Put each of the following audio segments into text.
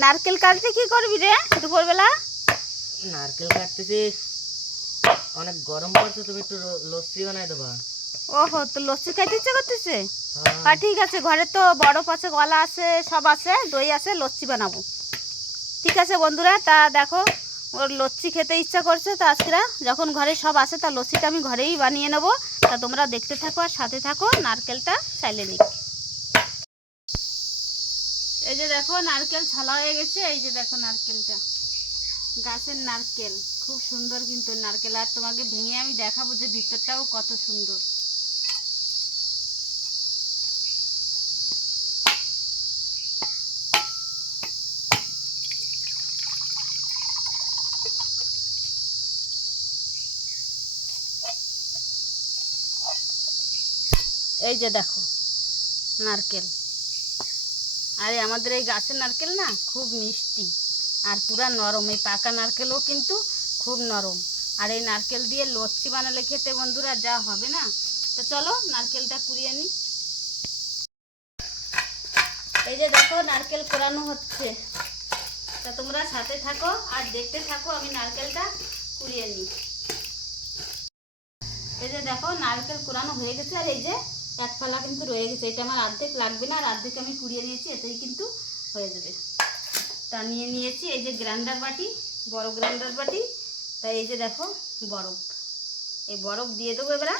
নারকেল কাটতে কি করবি রে দুপুরবেলা? নারকেল কাটতেছি, অনেক গরম পড়ছে, তুমি একটু লস্যি বানাই দেবা। ওহো, তো লস্যি খাইতে ইচ্ছে করতেছে? হ্যাঁ। আর ঠিক আছে, ঘরে তো বরফ আছে, কলা আছে, সব আছে, দই আছে, লস্যি বানাবো। ঠিক আছে বন্ধুরা, তা দেখো ওর লস্যি খেতে ইচ্ছা করছে, তো আজকে যখন ঘরে সব আছে তা লস্যিটা আমি ঘরেই বানিয়ে নেবো। তা তোমরা দেখতে থাকো আর সাথে থাকো, নারকেলটা চাইলে নিক। এই যে দেখো নারকেল ছালা হয়ে গেছে, এই যে দেখো নারকেলটা, গাছের নারকেল, খুব সুন্দর কিন্তু নারকেল। আর তোমাকে ভেঙে আমি দেখাবো যে ভিতরটাও কত সুন্দর। এই যে দেখো নারকেল, আরে আমাদের এই গাছের নারকেল না খুব মিষ্টি আর পুরা নরম। এই পাকা নারকেলও কিন্তু খুব নরম। আর এই নারকেল দিয়ে লস্যি বানালে খেতে বন্ধুরা যা হবে না। তো চলো নারকেলটা কুড়িয়ে নিই। এই যে দেখো নারকেল কোরানো হচ্ছে, তা তোমরা সাথে থাকো আর দেখতে থাকো, আমি নারকেলটা কুড়িয়ে নিই। এই যে দেখো নারকেল কোরানো হয়ে গেছে, আর এই যে এক ফালা কিন্তু রয়ে গেছে, এটা আমার অর্ধেক লাগবে না, আর অর্ধেক আমি কুড়িয়ে নিয়েছি, এতেই কিন্তু হয়ে যাবে। তা নিয়ে নিয়েছি এই যে গ্রাইন্ডার বাটি, বড় গ্রাইন্ডার বাটি। তাই এই যে দেখো বরফ, এই বরফ দিয়ে দেবো এবার।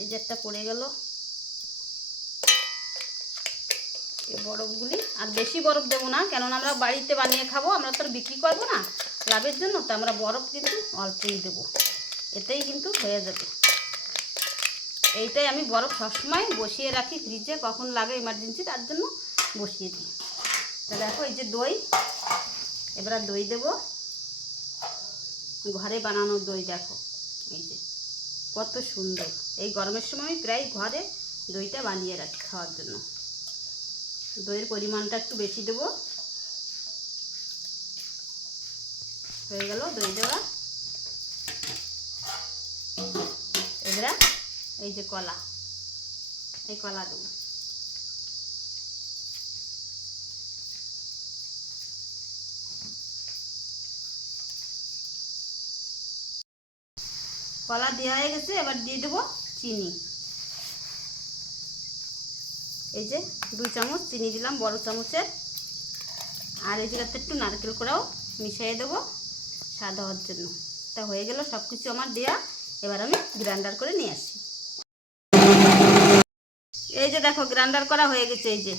এই যে একটা পড়ে গেল, এই বরফগুলি আর বেশি বরফ দেবো না, কেননা আমরা বাড়িতে বানিয়ে খাবো, আমরা তো বিক্রি করবো না লাভের জন্য। তো আমরা বরফ কিন্তু অল্পই দেবো, এতেই কিন্তু হয়ে যাবে। এইটাই আমি বরফ সবসময় বসিয়ে রাখি ফ্রিজে, কখন লাগে এমার্জেন্সি তার জন্য বসিয়ে দিই। তা দেখো এই যে দই, এবার দই দেব, ঘরে বানানো দই। দেখো এই যে কত সুন্দর, এই গরমের সময় আমি প্রায় ঘরে দইটা বানিয়ে রাখি খাওয়ার জন্য। দইয়ের পরিমাণটা একটু বেশি দেব। হয়ে গেল দই দেওয়া। এবার এই যে কলা, এই কলা দেবো। কলা দেওয়া হয়ে গেছে, এবার দিয়ে দেবো চিনি। এই যে 2 চামচ চিনি দিলাম বড় চামচের। আর এই জায়গাতে একটু নারকেল কোড়াও মিশিয়ে দেবো স্বাদ হওয়ার জন্য। তা হয়ে গেল সব কিছু আমার দেওয়া, এবার আমি গ্রাইন্ডার করে নিয়ে আসি। এই যে দেখো গ্রাইন্ডার করা হয়ে গেছে, এই যে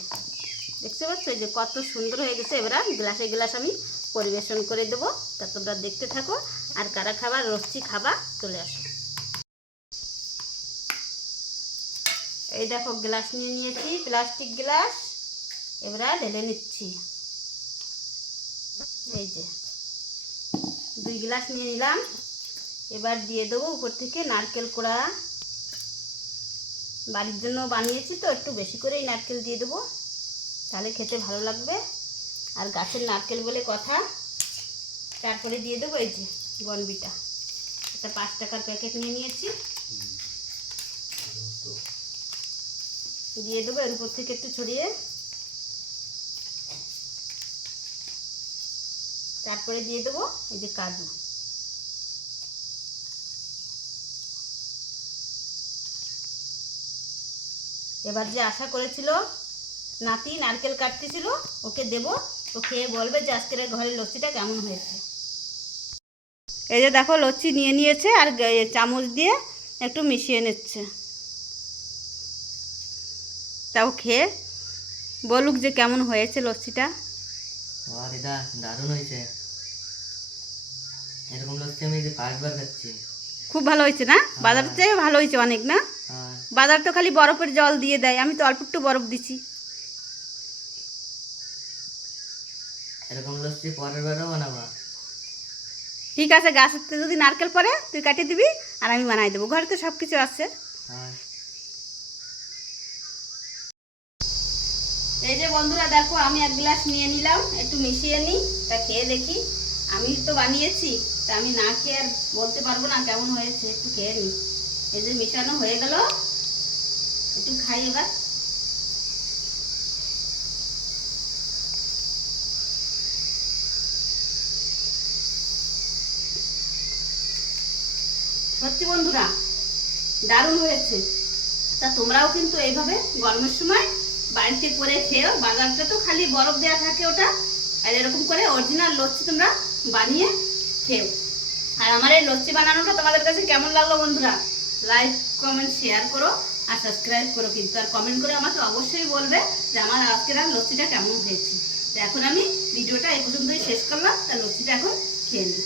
দেখতে পাচ্ছ, এই যে কত সুন্দর হয়ে গেছে। এবার গ্লাসে গ্লাস আমি পরিবেশন করে দেবো। তা তোমরা দেখতে থাকো, আর কারা খাবার লস্যি খাবা চলে আসো। এই দেখো গ্লাস নিয়ে নিয়েছি, প্লাস্টিক গ্লাস, এবার ঢেলে নিচ্ছি। এই যে 2 গ্লাস নিয়ে নিলাম, এবার দিয়ে দেবো উপর থেকে নারকেল কোড়া। বাড়ির জন্য বানিয়েছি তো একটু বেশি করেই নারকেল দিয়ে দেবো, তাহলে খেতে ভালো লাগবে। আর গাছের নারকেল বলে কথা। তারপরে দিয়ে দেবো এই যে বনবিটা, এটা 5 টাকার প্যাকেট নিয়ে নিয়েছি, দিয়ে দেবো এর উপর থেকে একটু ছড়িয়ে। তারপরে দিয়ে দেবো এই যে কাজু। এবার যে আশা করেছিল নাতি নারকেল কাটতেছিল, ওকে দেব, তো খেয়ে বলবে যে আজকের ঘরের লস্যিটা কেমন হয়েছে। এই যে দেখো লস্যি নিয়ে নিয়েছে, আর চামচ দিয়ে একটু মিশিয়ে নিচ্ছে। তাও খেয়ে বলুক যে কেমন হয়েছে লস্যিটা। আর এটা দারুণ হয়েছে, এরকম লস্যি আমি যে ফার্স্টবার খাচ্ছি। খুব ভালো হয়েছে না? বাজারের চেয়ে ভালো হয়েছে অনেক না? বাজার তো খালি বরফের জল দিয়ে দেয়, আমি তো অল্প একটু বরফ দিছি। এরকম লস্যি পরের বারও বানাবা। ঠিক আছে, গাছের যদি নারকেল পড়ে তুই কাটিয়ে দিবি, আর আমি বানাই দেবো, ঘরে তো সব কিছু আছে। এই যে বন্ধুরা দেখো আমি 1 গ্লাস নিয়ে নিলাম, একটু মিশিয়ে নিই, তা খেয়ে দেখি। আমি তো বানিয়েছি, তা আমি না খেয়ে আর বলতে পারবো না কেমন হয়েছে, একটু খেয়ে নিই। এই যে মিশানো হয়ে গেল, একটু খাই এবার। সত্যি বন্ধুরা দারুণ হয়েছে। তা তোমরাও কিন্তু এইভাবে গরমের সময় বাড়িতে করে খেও। বাজারটা তো খালি বরফ দেওয়া থাকে ওটা, আর এরকম করে অরিজিনাল লস্যি তোমরা বানিয়ে খেও। আর আমার এই লস্যি বানানোটা তোমাদের কাছে কেমন লাগলো বন্ধুরা? লাইক কমেন্ট শেয়ার করো আর সাবস্ক্রাইব করো কিন্তু, আর কমেন্ট করে আমাকে অবশ্যই বলবে যে আমার আজকের আর লস্যিটা কেমন হয়েছে। তো এখন আমি ভিডিওটা এই পর্যন্তই শেষ করলাম। তা লস্যিটা এখন খেয়ে নিই।